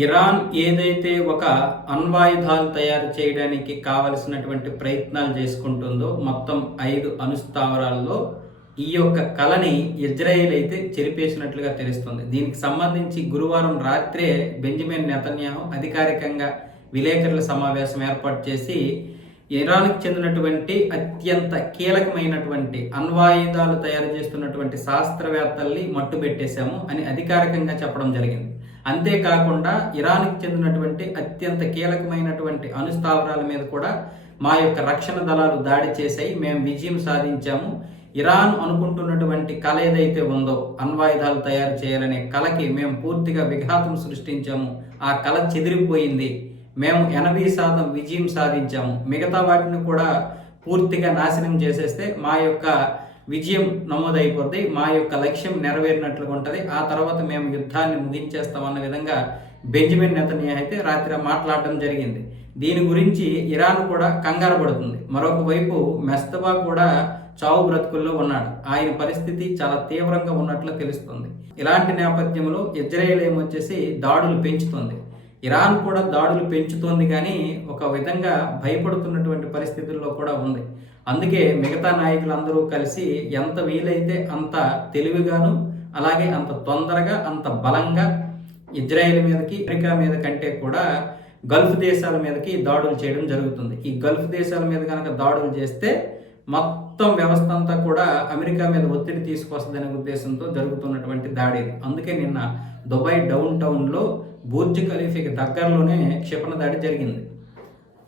Iran ఏదైతే ఒక అణ్వాయుధాలు తయారు చేయడానికి కావలసినటువంటి ప్రయత్నాలు చేసుకుంటుందో మొత్తం 5 అణుస్థావరాల్లో ఈ యొక్క కలని ఇజ్రాయెల్ అయితే చెరిపేసినట్లుగా తెలుస్తుంది. దీనికి సంబంధించి గురువారం రాత్రే బెంజమిన్ నెతన్యాహు అధికారికంగా విలేకరుల సమావేశం ఏర్పాటు చేసి ఇరాన్కి చెందినటువంటి అత్యంత కీలకమైనటువంటి అణ్వాయుధాలు తయారు చేస్తున్నటువంటి శాస్త్రవేత్తల్ని మట్టుబెట్టేశాము అని అధికారికంగా చెప్పడం జరిగింది. అంతేకాకుండా ఇరాన్కి చెందినటువంటి అత్యంత కీలకమైనటువంటి అణుస్థావరాల మీద కూడా మా యొక్క రక్షణ దళాలు దాడి చేశాయి, మేము విజయం సాధించాము. ఇరాన్ అనుకుంటున్నటువంటి కళ ఏదైతే ఉందో అణ్వాయుధాలు తయారు చేయాలనే కళకి మేము పూర్తిగా విఘాతం సృష్టించాము. ఆ కళ చెదిరిపోయింది. మేము 80% విజయం సాధించాము. మిగతా వాటిని కూడా పూర్తిగా నాశనం చేసేస్తే మా యొక్క విజయం నమోదైపోద్ది, మా యొక్క లక్ష్యం నెరవేరినట్లుగా ఉంటుంది. ఆ తర్వాత మేము యుద్ధాన్ని ముగించేస్తామన్న విధంగా బెంజమిన్ నెతన్యాహు అయితే రాత్రి మాట్లాడడం జరిగింది. దీని గురించి ఇరాన్ కూడా కంగారు పడుతుంది. మరొక వైపు మెస్తబా కూడా చావు బ్రతుకుల్లో ఉన్నాడు. ఆయన పరిస్థితి చాలా తీవ్రంగా ఉన్నట్లు తెలుస్తుంది. ఇలాంటి నేపథ్యంలో ఇజ్రాయెల్ ఏమొచ్చేసి దాడులు పెంచుతుంది. ఇరాన్ కూడా దాడులు పెంచుతోంది, కానీ ఒక విధంగా భయపడుతున్నటువంటి పరిస్థితుల్లో కూడా ఉంది. అందుకే మిగతా నాయకులందరూ కలిసి ఎంత వీలైతే అంత తెలివిగాను, అలాగే అంత తొందరగా, అంత బలంగా ఇజ్రాయెల్ మీదకి, అమెరికా మీద కంటే కూడా గల్ఫ్ దేశాల మీదకి దాడులు చేయడం జరుగుతుంది. ఈ గల్ఫ్ దేశాల మీద కనుక దాడులు చేస్తే మొత్తం వ్యవస్థ అంతా కూడా అమెరికా మీద ఒత్తిడి తీసుకొస్తుందనే ఉద్దేశంతో జరుగుతున్నటువంటి దాడి. అందుకే నిన్న దుబాయ్ డౌన్ టౌన్లో బుర్జ్ ఖలీఫాకి దగ్గరలోనే క్షిపణి దాడి జరిగింది.